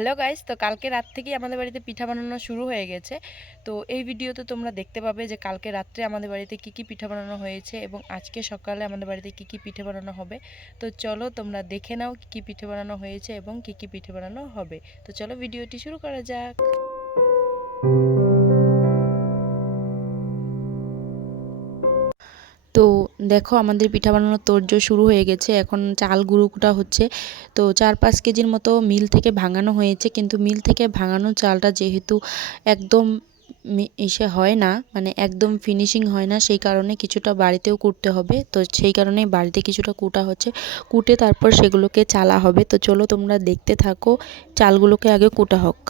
Hello guys তো কালকে রাত থেকেই আমাদের বাড়িতে পিঠা বানানো শুরু হয়ে গেছে। তো এই ভিডিওতে তোমরা দেখতে পাবে যে কালকে রাত্রে আমাদের বাড়িতে কি কি পিঠা বানানো হয়েছে এবং আজকে সকালে আমাদের বাড়িতে কি কি পিঠে বানানো হবে। তো চলো তোমরা দেখে নাও কি কী পিঠে বানানো হয়েছে এবং কি কি পিঠে বানানো হবে। তো চলো ভিডিওটি শুরু করা যাক। দেখো আমাদের পিঠা বানানোর তোড়জোড় শুরু হয়ে গেছে। এখন চাল গুঁড়ো কুটা হচ্ছে। তো চার পাঁচ কেজির মতো মিল থেকে ভাঙানো হয়েছে। কিন্তু মিল থেকে ভাঙানো চালটা যেহেতু একদম ইসে হয় না মানে একদম ফিনিশিং হয় না, সেই কারণে কিছুটা বাড়িতেও কুটতে হবে। তো সেই কারণেই বাড়িতে কিছুটা কুটা হচ্ছে। কুটে তারপর সেগুলোকে চালা হবে। তো চলো তোমরা দেখতে থাকো, চালগুলোকে আগে কুটা হোক।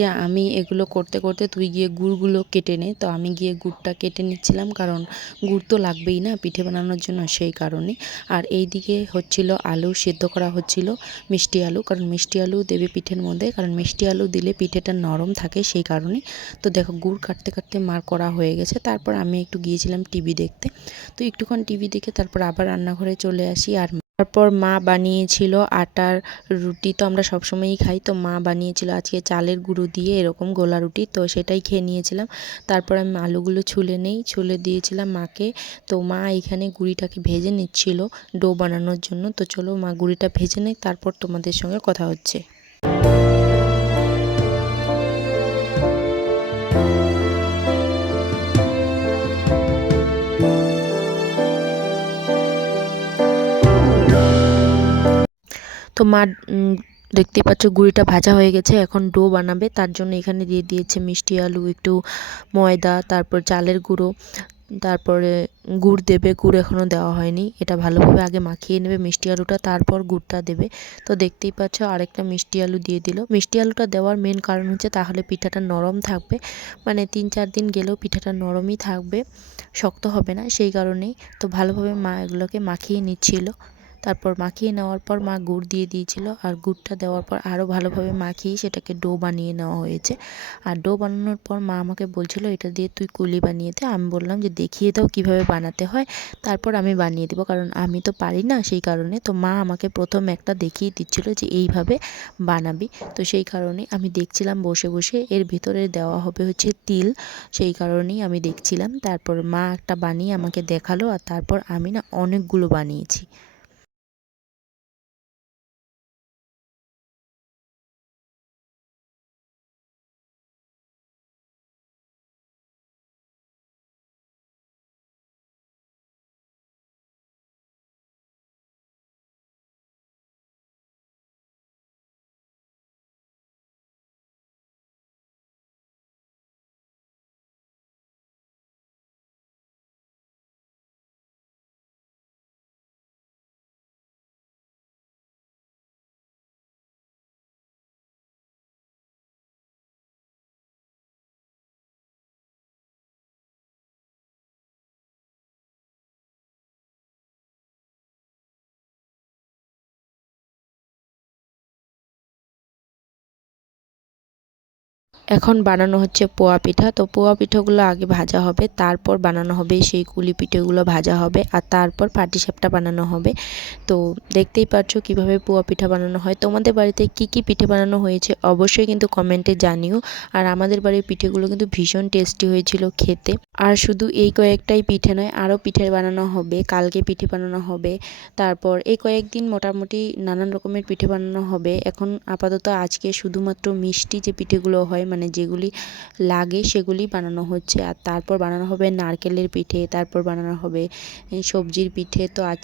যে আমি এগুলো করতে করতে তুই গিয়ে গুড়গুলো কেটে নে। তো আমি গিয়ে গুড়টা কেটে নিচ্ছিলাম, কারণ গুড় তো লাগবেই না পিঠে বানানোর জন্য সেই কারণে। আর এই দিকে হচ্ছিল আলু, সেদ্ধ করা হচ্ছিল মিষ্টি আলু, কারণ মিষ্টি আলু দেবে পিঠের মধ্যে, কারণ মিষ্টি আলু দিলে পিঠেটা নরম থাকে সেই কারণে। তো দেখো গুড় কাটতে কাটতে মার করা হয়ে গেছে। তারপর আমি একটু গিয়েছিলাম টিভি দেখতে। তো একটুক্ষণ টিভি দেখে তারপর আবার রান্নাঘরে চলে আসি আর তারপর মা বানিয়েছিল আটার রুটি। তো আমরা সবসময়ই খাই। তো মা বানিয়েছিল আজকে চালের গুঁড়ো দিয়ে এরকম গোলা রুটি। তো সেটাই খেয়ে নিয়েছিলাম। তারপর আমি আলুগুলো ছুলে নেই। ছুলে দিয়েছিলাম মাকে। তো মা এখানে গুঁড়িটাকে ভেজে নিচ্ছিল ডো বানানোর জন্য। তো চলো মা গুঁড়িটা ভেজে নেই। তারপর তোমাদের সঙ্গে কথা হচ্ছে। তো মা উম, দেখতেই পাচ্ছ গুঁড়িটা ভাজা হয়ে গেছে এখন ডো বানাবে তার জন্য এখানে দিয়ে দিয়েছে মিষ্টি আলু একটু ময়দা তারপর চালের গুঁড়ো তারপরে গুড় দেবে গুড় এখনও দেওয়া হয়নি এটা ভালোভাবে আগে মাখিয়ে নেবে মিষ্টি আলুটা তারপর গুড়টা দেবে। তো দেখতেই পাচ্ছ আরেকটা মিষ্টি আলু দিয়ে দিল। মিষ্টি আলুটা দেওয়ার মেন কারণ হচ্ছে তাহলে পিঠাটা নরম থাকবে মানে তিন চার দিন গেলেও পিঠাটা নরমই থাকবে শক্ত হবে না সেই কারণেই তো ভালোভাবে মা এগুলোকে মাখিয়ে নিচ্ছিল। তারপর মাখিয়ে নেওয়ার পর মা গুড় দিয়ে দিয়েছিল আর গুড়টা দেওয়ার পর আরও ভালোভাবে মাখিয়ে সেটাকে ডো বানিয়ে নেওয়া হয়েছে। আর ডো বানানোর পর মা আমাকে বলছিল, এটা দিয়ে তুই কুলি বানিয়ে দে। আমি বললাম যে, দেখিয়ে দাও কীভাবে বানাতে হয়। তারপর আমি বানিয়ে দেবো। কারণ আমি তো পারি না সেই কারণে। তো মা আমাকে প্রথম একটা দেখিয়ে দিচ্ছিল যে, এইভাবে বানাবি। তো সেই কারণে আমি দেখছিলাম বসে বসে। এর ভিতরে দেওয়া হবে হচ্ছে তিল। সেই কারণেই আমি দেখছিলাম। তারপর মা একটা বানিয়ে আমাকে দেখাল আর তারপর আমি না অনেকগুলো বানিয়েছি। এখন বানানো হচ্ছে পোয়া পিঠা। তো পোয়া পিঠাগুলো আগে ভাজা হবে, তারপর বানানো হবে সেই কুলি পিঠেগুলো ভাজা হবে আর তারপর পাটিসাপটা বানানো হবে। তো দেখতেই পাচ্ছ কীভাবে পোয়া পিঠা বানানো হয়। তোমাদের বাড়িতে কি কি পিঠে বানানো হয়েছে অবশ্যই কিন্তু কমেন্টে জানিও। আর আমাদের বাড়ির পিঠেগুলো কিন্তু ভীষণ টেস্টি হয়েছিল খেতে। আর শুধু এই কয়েকটাই পিঠে নয়, আরও পিঠে বানানো হবে, কালকে পিঠে বানানো হবে, তারপর এই কয়েকদিন মোটামুটি নানান রকমের পিঠে বানানো হবে। এখন আপাতত আজকে শুধুমাত্র মিষ্টি যে পিঠেগুলো হয় মানে যেগুলি লাগে সেগুলি বানানো হচ্ছে। আর তারপর বানানো হবে নারকেলের পিঠে, তারপর বানানো হবে সবজির পিঠে। তো আজ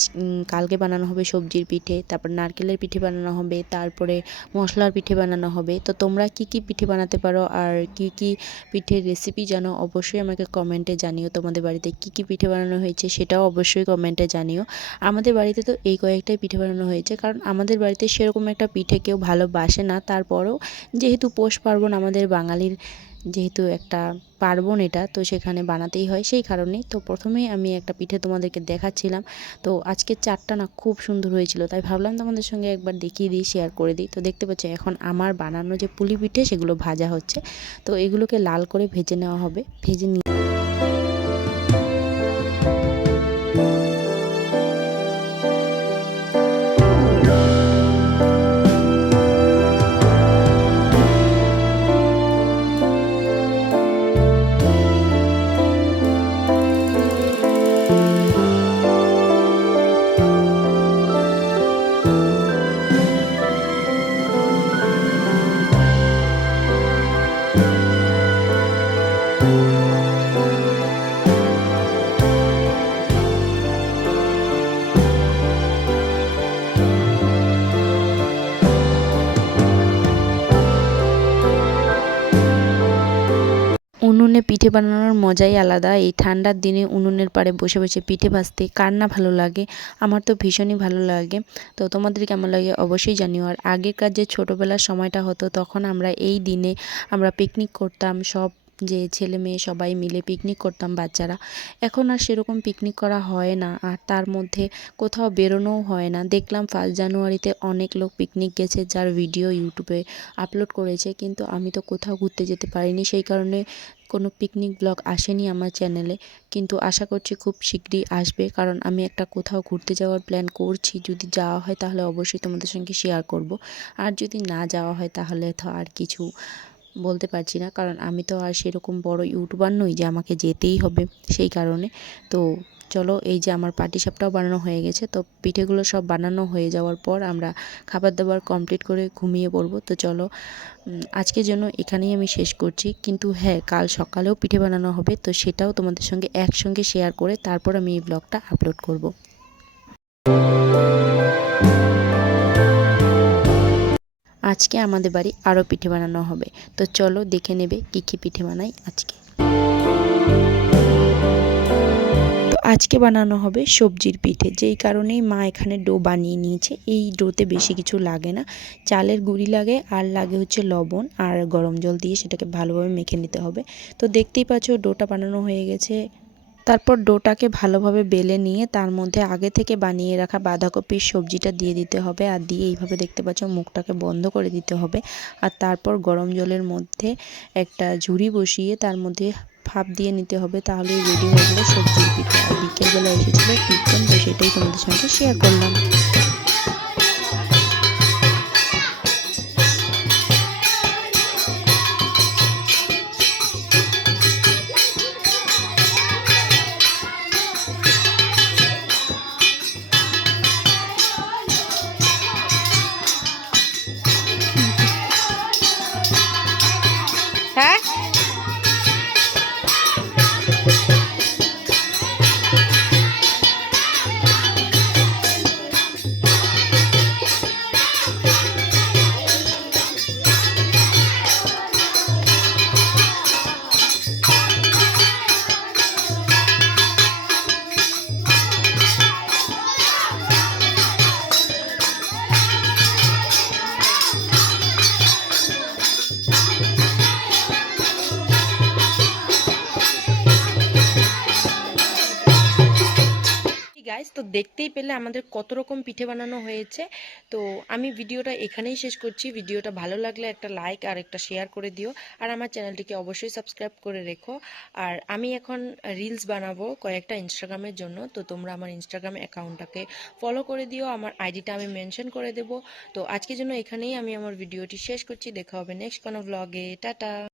কালকে বানানো হবে সবজির পিঠে, তারপর নারকেলের পিঠে বানানো হবে, তারপরে মশলার পিঠে বানানো হবে। তো তোমরা কি কি পিঠে বানাতে পারো? আর কি কি পিঠের রেসিপি জানো? অবশ্যই আমাকে কমেন্টে জানিও। তোমাদের বাড়িতে কি কি পিঠে বানানো হয়েছে সেটাও অবশ্যই কমেন্টে জানিও। আমাদের বাড়িতে তো এই কয়েকটাই পিঠে বানানো হয়েছে। কারণ আমাদের বাড়িতে সেরকম একটা পিঠে কেউ ভালোবাসে না। তারপরও যেহেতু পৌষ পার্বণ আমাদের বাঙালির যেহেতু একটা পার্বণ এটা, তো সেখানে বানাতেই হয়, সেই কারণেই। তো প্রথমেই আমি একটা পিঠে তোমাদেরকে দেখাচ্ছিলাম। তো আজকে চারটা না খুব সুন্দর হয়েছিল, তাই ভাবলাম তোমাদের সঙ্গে একবার দেখিয়ে দিই শেয়ার করে দিই। তো দেখতে পাচ্ছি, এখন আমার বানানো যে পুলি পিঠে, সেগুলো ভাজা হচ্ছে। তো এগুলোকে লাল করে ভেজে নেওয়া হবে, ভেজে নিয়ে উনুনে পিঠে বানানোর মজাই আলাদা। এই ঠান্ডার দিনে উনুনের পাড়ে বসে বসে পিঠে ভাজতে কার না ভালো লাগে? আমার তো ভীষণই ভালো লাগে। তো তোমাদের কেমন লাগে অবশ্যই জানিও। আর আগেকার যে ছোটোবেলার সময়টা হতো, তখন আমরা এই দিনে আমরা পিকনিক করতাম, সব যে ছেলে মেয়ে সবাই মিলে পিকনিক করতাম বাচ্চারা। এখন আর সেরকম পিকনিক করা হয় না। আর তার মধ্যে কোথাও বেরোনোও হয় না। দেখলাম ফার্স্ট জানুয়ারিতে অনেক লোক পিকনিক গেছে, যার ভিডিও ইউটিউবে আপলোড করেছে। কিন্তু আমি তো কোথাও ঘুরতে যেতে পারিনি। সেই কারণে কোনো পিকনিক ব্লগ আসেনি আমার চ্যানেলে কিন্তু আশা করছি খুব শীঘ্রই আসবে। কারণ আমি একটা কোথাও ঘুরতে যাওয়ার প্ল্যান করছি, যদি যাওয়া হয় তাহলে অবশ্যই তোমাদের সঙ্গে শেয়ার করব। আর যদি না যাওয়া হয় তাহলে তো আর কিছু বলতে পারছি না, কারণ আমি তো আর সেরকম বড় ইউটিউবার নই যে আমাকে যেতেই হবে সেই কারণে। তো চলো, এই যে আমার পাটিসাপটাও বানানো হয়ে গেছে। তো পিঠেগুলো সব বানানো হয়ে যাওয়ার পর আমরা খাবার দাবার কমপ্লিট করে ঘুমিয়ে পড়ব। তো চলো আজকের জন্য এখানেই আমি শেষ করছি। কিন্তু হ্যাঁ কাল সকালেও পিঠে বানানো হবে। তো সেটাও তোমাদের সঙ্গে একসঙ্গে শেয়ার করে তারপর আমি এই ব্লগটা আপলোড করব। আজকে আমাদের বাড়ি আরও পিঠে বানানো হবে। তো চলো দেখে নেবে কী কী পিঠে বানাই আজকে। আজকে বানানো হবে সবজির পিঠে। যেই কারণেই মা এখানে ডো বানিয়ে নিয়েছে। এই ডোতে বেশি কিছু লাগে না। চালের গুঁড়ি লাগে, আর লাগে হচ্ছে লবণ, আর গরম জল দিয়ে সেটাকে ভালোভাবে মেখে নিতে হবে। তো দেখতেই পাচ্ছ, ডোটা বানানো হয়ে গেছে। তারপর ডোটাকে ভালোভাবে বেলে নিয়ে তার মধ্যে আগে থেকে বানিয়ে রাখা বাঁধাকপির সবজিটা দিয়ে দিতে হবে। আর দিয়ে এইভাবে দেখতে পাচ্ছ, মুখটাকে বন্ধ করে দিতে হবে। আর তারপর গরম জলের মধ্যে একটা ঝুড়ি বসিয়ে তার মধ্যে ভাপ দিয়ে নিতে হবে তাহলেই রেডি হয়ে গেলো সবজির পিঠা বিকেলবেলা এসেছিল, কীর্তন, তো সেটাই তোমাদের সঙ্গে শেয়ার করলাম। দেখতেই পেলে আমাদের কত রকম পিঠে বানানো হয়েছে। তো আমি ভিডিওটা এখানেই শেষ করছি। ভিডিওটা ভালো লাগলে একটা লাইক আর একটা শেয়ার করে দিও। আর আমার চ্যানেলটিকে অবশ্যই সাবস্ক্রাইব করে রেখো। আর আমি এখন রিলস বানাবো কয়েকটা ইনস্টাগ্রামের জন্য। তো তোমরা আমার ইনস্টাগ্রাম অ্যাকাউন্টটাকে ফলো করে দিও। আমার আইডিটা আমি মেনশন করে দেবো। তো আজকের জন্য এখানেই আমি আমার ভিডিওটি শেষ করছি। দেখা হবে নেক্সট কোনো ব্লগে টাটা!